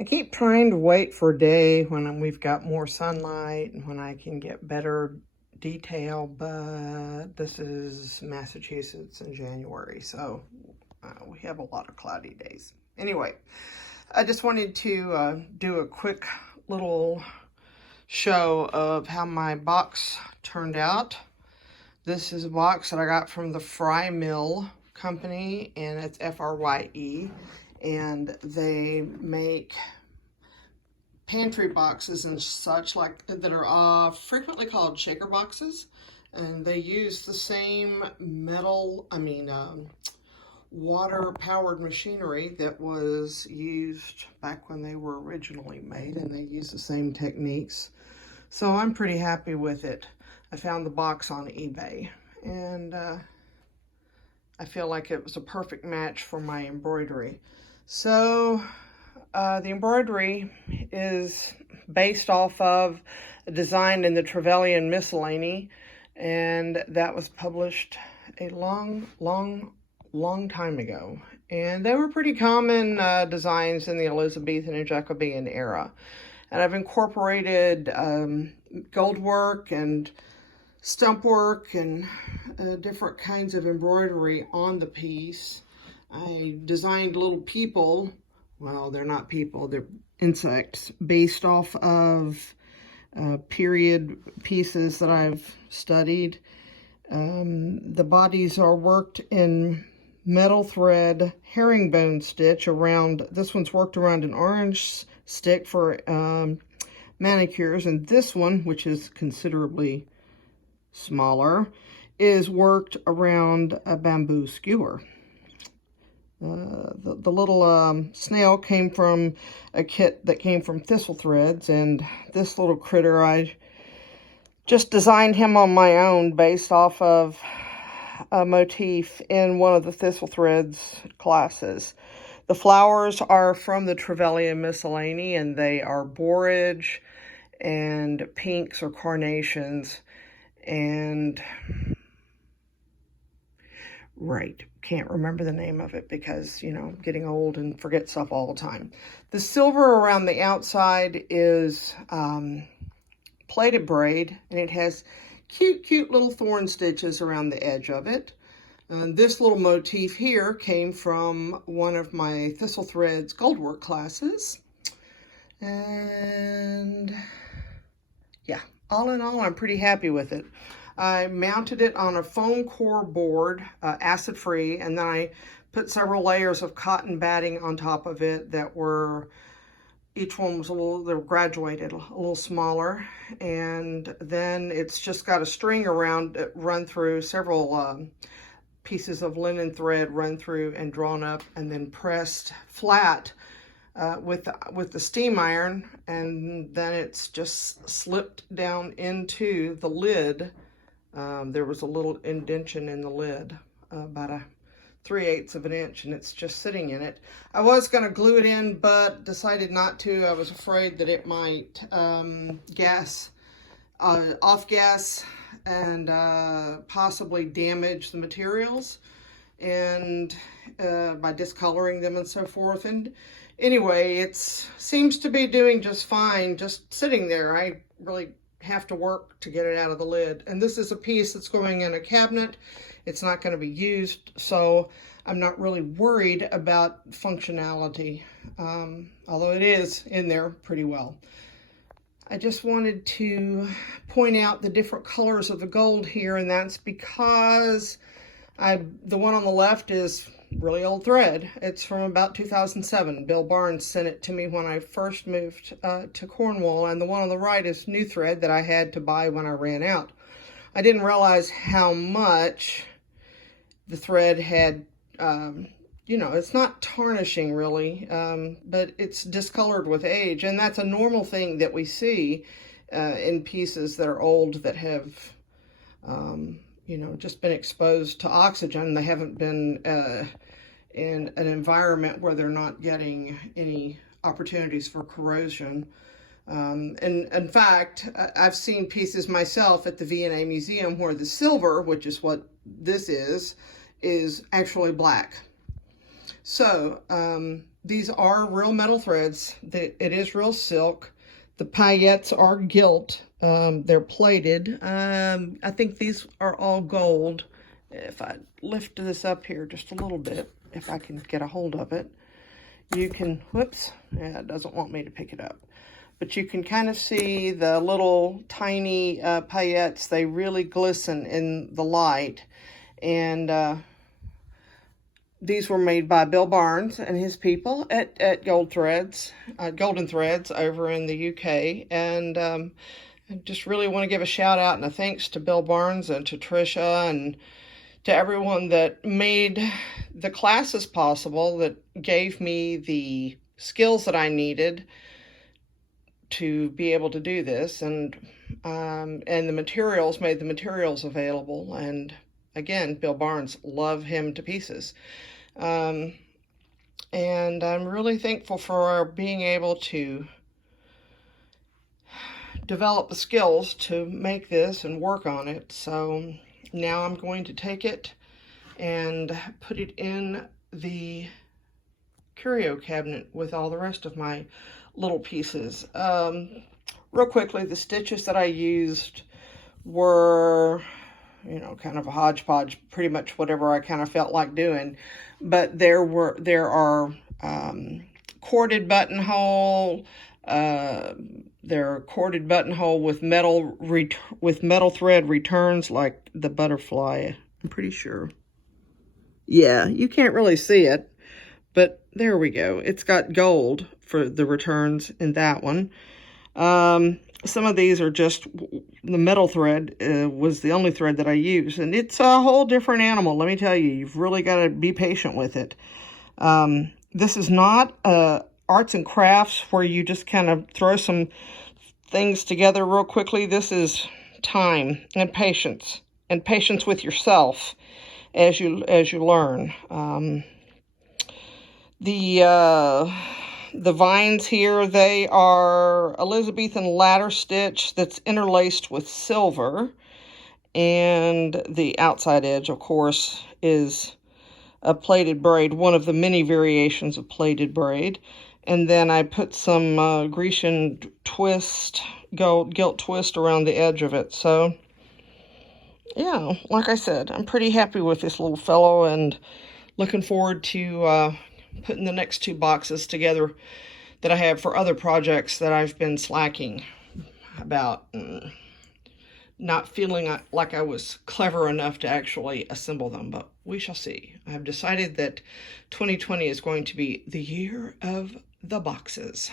I keep trying to wait for a day when we've got more sunlight and when I can get better detail, but this is Massachusetts in January, so we have a lot of cloudy days. Anyway, I just wanted to do a quick little show of how my box turned out. This is a box that I got from the Fry Mill company, and it's Frye, and they make pantry boxes and such like that are frequently called shaker boxes, and they use the same water-powered machinery that was used back when they were originally made, and they use the same techniques. So I'm pretty happy with it. I found the box on eBay, and I feel like it was a perfect match for my embroidery. So the embroidery is based off of a design in the Trevelyan Miscellany, and that was published a long time ago. And they were pretty common designs in the Elizabethan and Jacobean era. And I've incorporated gold work and stump work and different kinds of embroidery on the piece. I designed little people. Well, they're not people, they're insects, based off of period pieces that I've studied. The bodies are worked in metal thread herringbone stitch around, this one's worked around an orange stick for manicures, and this one, which is considerably smaller, is worked around a bamboo skewer. The little snail came from a kit that came from thistle threads, and this little critter, I just designed him on my own based off of a motif in one of the thistle threads classes. The flowers are from the Trevelyan Miscellany, and they are borage and pinks or carnations, and can't remember the name of it because, you know, getting old and forget stuff all the time. The silver around the outside is plaited braid, and it has cute little thorn stitches around the edge of it. And this little motif here came from one of my Thistle Threads goldwork classes. And yeah, all in all, I'm pretty happy with it. I mounted it on a foam core board, acid-free, and then I put several layers of cotton batting on top of it that were, each one was they were graduated, a little smaller. And then it's just got a string around it, run through several pieces of linen thread, run through and drawn up, and then pressed flat with the steam iron, and then it's just slipped down into the lid. There was a little indentation in the lid, about a 3/8 of an inch, and it's just sitting in it. I was going to glue it in, but decided not to. I was afraid that it might off-gas and possibly damage the materials, and by discoloring them and so forth. And anyway, it seems to be doing just fine, just sitting there. I really have to work to get it out of the lid. And this is a piece that's going in a cabinet. It's not going to be used, so I'm not really worried about functionality, although it is in there pretty well. I just wanted to point out the different colors of the gold here, and that's because the one on the left is really old thread. It's from about 2007. Bill Barnes sent it to me when I first moved to Cornwall, and the one on the right is new thread that I had to buy when I ran out. I didn't realize how much the thread had, you know, it's not tarnishing really, but it's discolored with age, and that's a normal thing that we see in pieces that are old that have, you know, just been exposed to oxygen. They haven't been in an environment where they're not getting any opportunities for corrosion. And in fact, I've seen pieces myself at the V&A Museum where the silver, which is what this is actually black. So these are real metal threads. It is real silk. The paillettes are gilt. They're plated. I think these are all gold. If I lift this up here just a little bit, if I can get a hold of it, you can, whoops, yeah, it doesn't want me to pick it up. But you can kind of see the little tiny paillettes. They really glisten in the light. And these were made by Bill Barnes and his people at Golden Threads over in the UK. And I just really want to give a shout out and a thanks to Bill Barnes and to Trisha and to everyone that made the classes possible, that gave me the skills that I needed to be able to do this, and the materials, made the materials available. And again, Bill Barnes, love him to pieces. And I'm really thankful for being able to develop the skills to make this and work on it. So now I'm going to take it and put it in the curio cabinet with all the rest of my little pieces. Real quickly, the stitches that I used were, you know, kind of a hodgepodge, pretty much whatever I kind of felt like doing. But there are corded buttonhole, there are corded buttonhole with metal thread returns, like the butterfly, I'm pretty sure. Yeah, you can't really see it, but there we go. It's got gold for the returns in that one. Some of these are just, the metal thread was the only thread that I used. And it's a whole different animal, let me tell you. You've really got to be patient with it. This is not arts and crafts where you just kind of throw some things together real quickly. This is time and patience with yourself as you learn. The vines here, they are Elizabethan ladder stitch that's interlaced with silver. And the outside edge, of course, is a plaited braid, one of the many variations of plaited braid. And then I put some Grecian twist, gilt twist around the edge of it. So, yeah, like I said, I'm pretty happy with this little fellow and looking forward to putting the next two boxes together that I have for other projects that I've been slacking about, not feeling like I was clever enough to actually assemble them, but we shall see. I have decided that 2020 is going to be the year of the boxes.